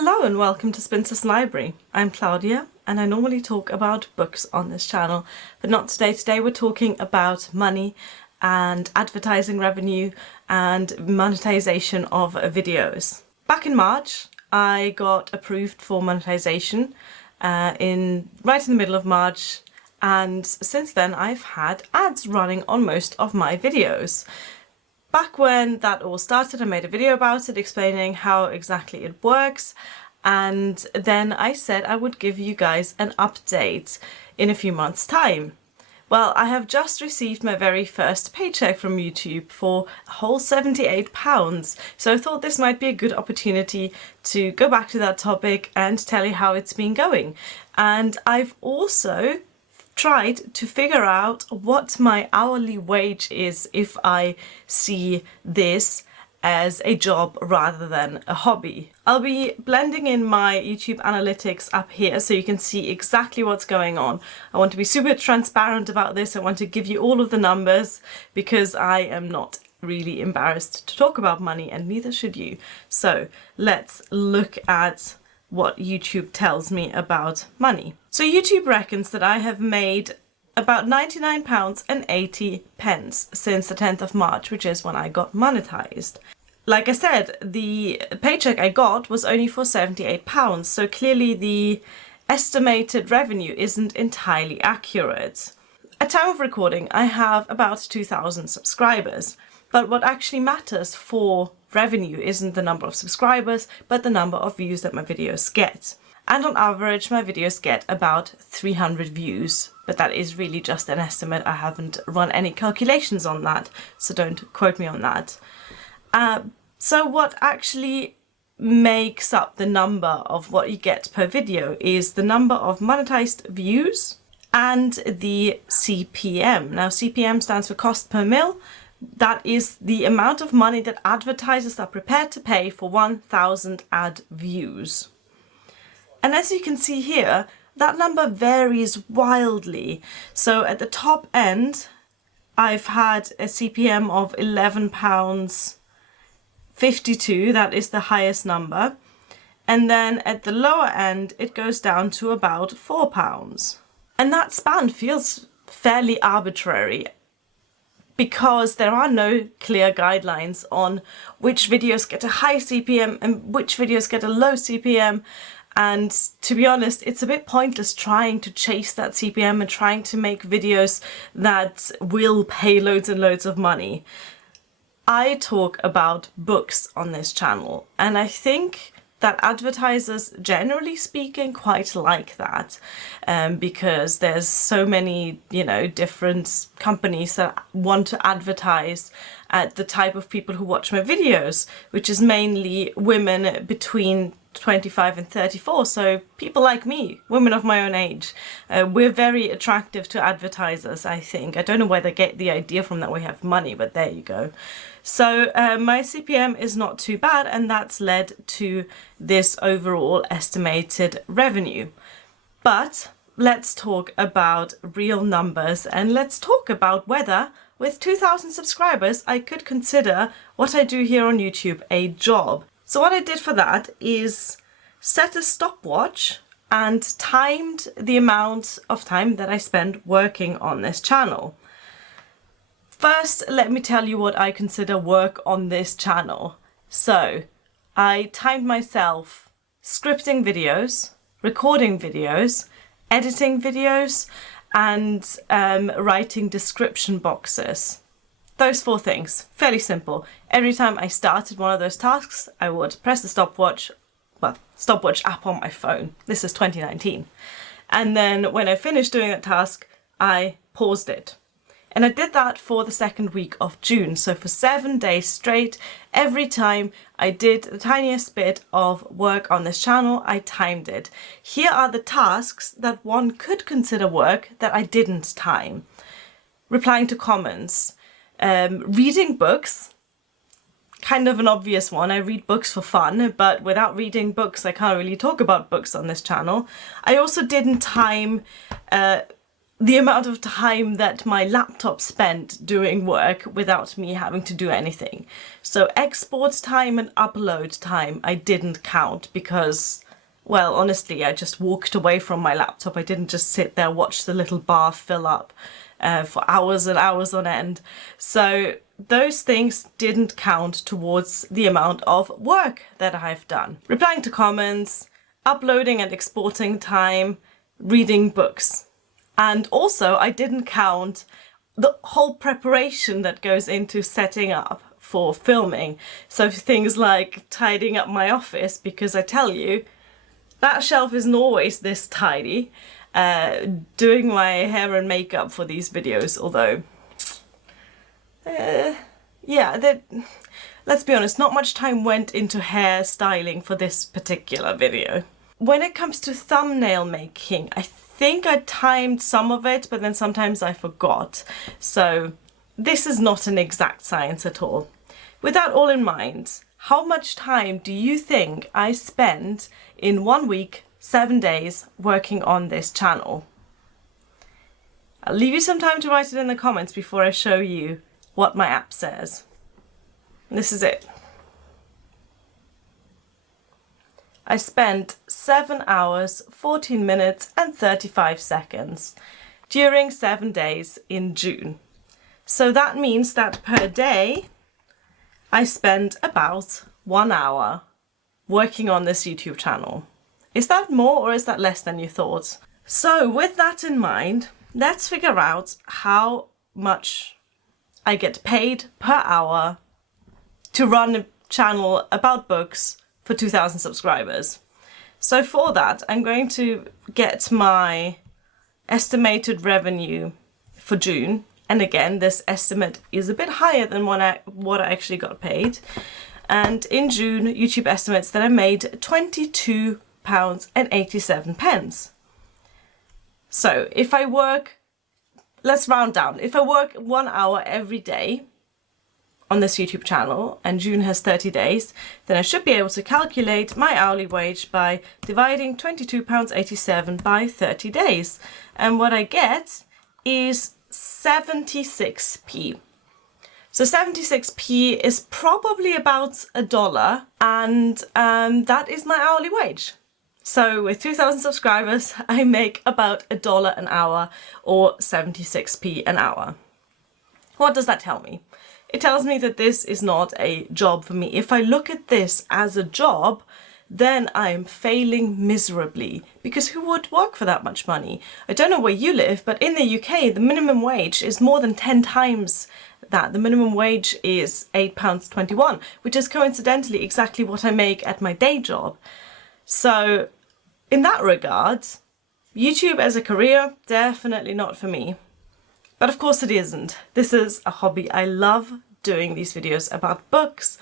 Hello and welcome to Spinster's Library. I'm Claudia and I normally talk about books on this channel, but not today. Today we're talking about money and advertising revenue and monetization of videos. Back in March, I got approved for monetization right in the middle of March, and since then I've had ads running on most of my videos. Back when that all started, I made a video about it explaining how exactly it works, and then I said I would give you guys an update in a few months' time. Well, I have just received my very first paycheck from YouTube for a whole £78, so I thought this might be a good opportunity to go back to that topic and tell you how it's been going. And I've also tried to figure out what my hourly wage is if I see this as a job rather than a hobby. I'll be blending in my YouTube analytics up here so you can see exactly what's going on. I want to be super transparent about this. I want to give you all of the numbers because I am not really embarrassed to talk about money, and neither should you. So let's look at what YouTube tells me about money. So YouTube reckons that I have made about £99.80 since the 10th of March, which is when I got monetized. Like I said, the paycheck I got was only for £78, so clearly the estimated revenue isn't entirely accurate. At time of recording, I have about 2,000 subscribers, but what actually matters for revenue isn't the number of subscribers, but the number of views that my videos get. And on average, my videos get about 300 views, but that is really just an estimate. I haven't run any calculations on that, so don't quote me on that. So what actually makes up the number of what you get per video is the number of monetized views and the CPM. Now, CPM stands for cost per mil. That is the amount of money that advertisers are prepared to pay for 1,000 ad views. And as you can see here, that number varies wildly. So at the top end, I've had a CPM of £11.52, that is the highest number. And then at the lower end, it goes down to about £4. And that span feels fairly arbitrary, because there are no clear guidelines on which videos get a high CPM and which videos get a low CPM. And to be honest, it's a bit pointless trying to chase that CPM and trying to make videos that will pay loads and loads of money. I talk about books on this channel, and I think that advertisers, generally speaking, quite like that, because there's so many, different companies that want to advertise at the type of people who watch my videos, which is mainly women between 25 and 34, so people like me, women of my own age. We're very attractive to advertisers, I think. I don't know where they get the idea from that we have money, but there you go. So my CPM is not too bad, and that's led to this overall estimated revenue. But let's talk about real numbers, and let's talk about whether with 2,000 subscribers I could consider what I do here on YouTube a job. So what I did for that is set a stopwatch and timed the amount of time that I spend working on this channel. First, let me tell you what I consider work on this channel. So I timed myself scripting videos, recording videos, editing videos, and writing description boxes. Those 4 things, fairly simple. Every time I started one of those tasks, I would press the stopwatch app on my phone. This is 2019. And then when I finished doing that task, I paused it. And I did that for the second week of June. So for 7 days straight, every time I did the tiniest bit of work on this channel, I timed it. Here are the tasks that one could consider work that I didn't time. Replying to comments, reading books, kind of an obvious one. I read books for fun, but without reading books, I can't really talk about books on this channel. I also didn't time the amount of time that my laptop spent doing work without me having to do anything. So export time and upload time I didn't count because, well, honestly, I just walked away from my laptop. I didn't just sit there, watch the little bar fill up for hours and hours on end. So those things didn't count towards the amount of work that I've done. Replying to comments, uploading and exporting time, reading books. And also I didn't count the whole preparation that goes into setting up for filming. So things like tidying up my office, because I tell you, that shelf isn't always this tidy. Doing my hair and makeup for these videos, although, yeah, let's be honest, not much time went into hair styling for this particular video. When it comes to thumbnail making, I think I timed some of it, but then sometimes I forgot. So this is not an exact science at all. With that all in mind, how much time do you think I spent in 1 week, 7 days working on this channel? I'll leave you some time to write it in the comments before I show you what my app says. This is it. I spent 7 hours, 14 minutes and 35 seconds during 7 days in June. So that means that per day I spent about 1 hour working on this YouTube channel. Is that more or is that less than you thought? So with that in mind, let's figure out how much I get paid per hour to run a channel about books for 2,000 subscribers. So for that, I'm going to get my estimated revenue for June. And again, this estimate is a bit higher than what I actually got paid. And in June, YouTube estimates that I made £22.87. So if I work, let's round down. If I work 1 hour every day on this YouTube channel, and June has 30 days, then I should be able to calculate my hourly wage by dividing £22.87 by 30 days. And what I get is 76p. So 76p is probably about $1, and that is my hourly wage. So with 2,000 subscribers, I make about $1 an hour, or 76p an hour. What does that tell me? It tells me that this is not a job for me. If I look at this as a job, then I'm failing miserably, because who would work for that much money? I don't know where you live, but in the UK, the minimum wage is more than 10 times that. The minimum wage is £8.21, which is coincidentally exactly what I make at my day job. So in that regard, YouTube as a career, definitely not for me. But of course it isn't. This is a hobby. I love doing these videos about books.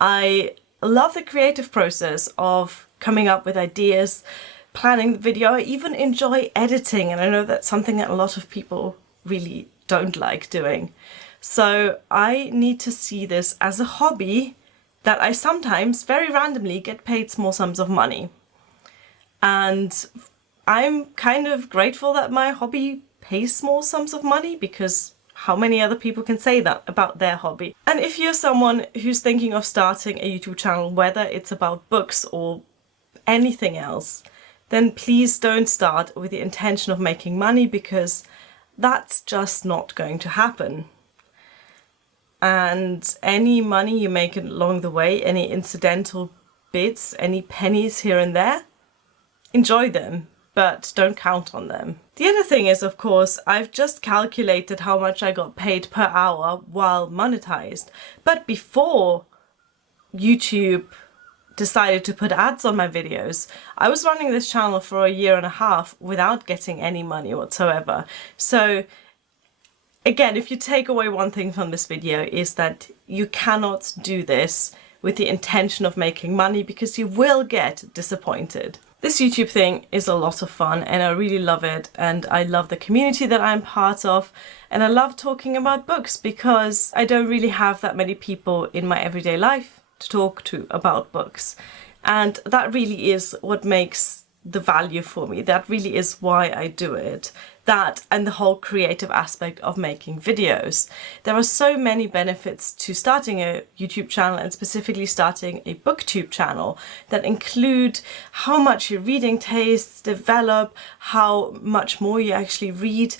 I love the creative process of coming up with ideas, planning the video. I even enjoy editing, and I know that's something that a lot of people really don't like doing. So I need to see this as a hobby that I sometimes, very randomly, get paid small sums of money. And I'm kind of grateful that my hobby pays small sums of money, because how many other people can say that about their hobby? And if you're someone who's thinking of starting a YouTube channel, whether it's about books or anything else, then please don't start with the intention of making money, because that's just not going to happen. And any money you make along the way, any incidental bits, any pennies here and there, enjoy them, but don't count on them. The other thing is, of course, I've just calculated how much I got paid per hour while monetized. But before YouTube decided to put ads on my videos, I was running this channel for 1.5 years without getting any money whatsoever. So again, if you take away one thing from this video, is that you cannot do this with the intention of making money, because you will get disappointed. This YouTube thing is a lot of fun, and I really love it, and I love the community that I'm part of, and I love talking about books, because I don't really have that many people in my everyday life to talk to about books. And that really is what makes the value for me. That really is why I do it. that and the whole creative aspect of making videos. There are so many benefits to starting a YouTube channel, and specifically starting a booktube channel, that include how much your reading tastes develop, how much more you actually read.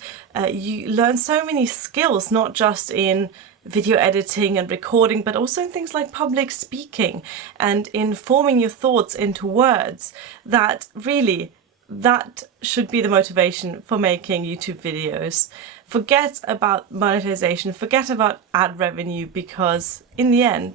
You learn so many skills, not just in video editing and recording, but also in things like public speaking and in forming your thoughts into words. That really, that should be the motivation for making YouTube videos. Forget about monetization, forget about ad revenue, because in the end,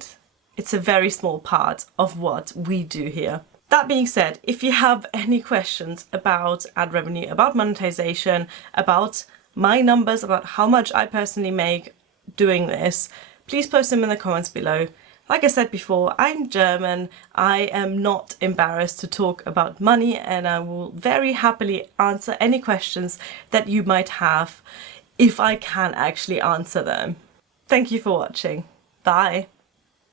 it's a very small part of what we do here. That being said, if you have any questions about ad revenue, about monetization, about my numbers, about how much I personally make doing this, please post them in the comments below. Like I said before, I'm German, I am not embarrassed to talk about money, and I will very happily answer any questions that you might have if I can actually answer them. Thank you for watching. Bye.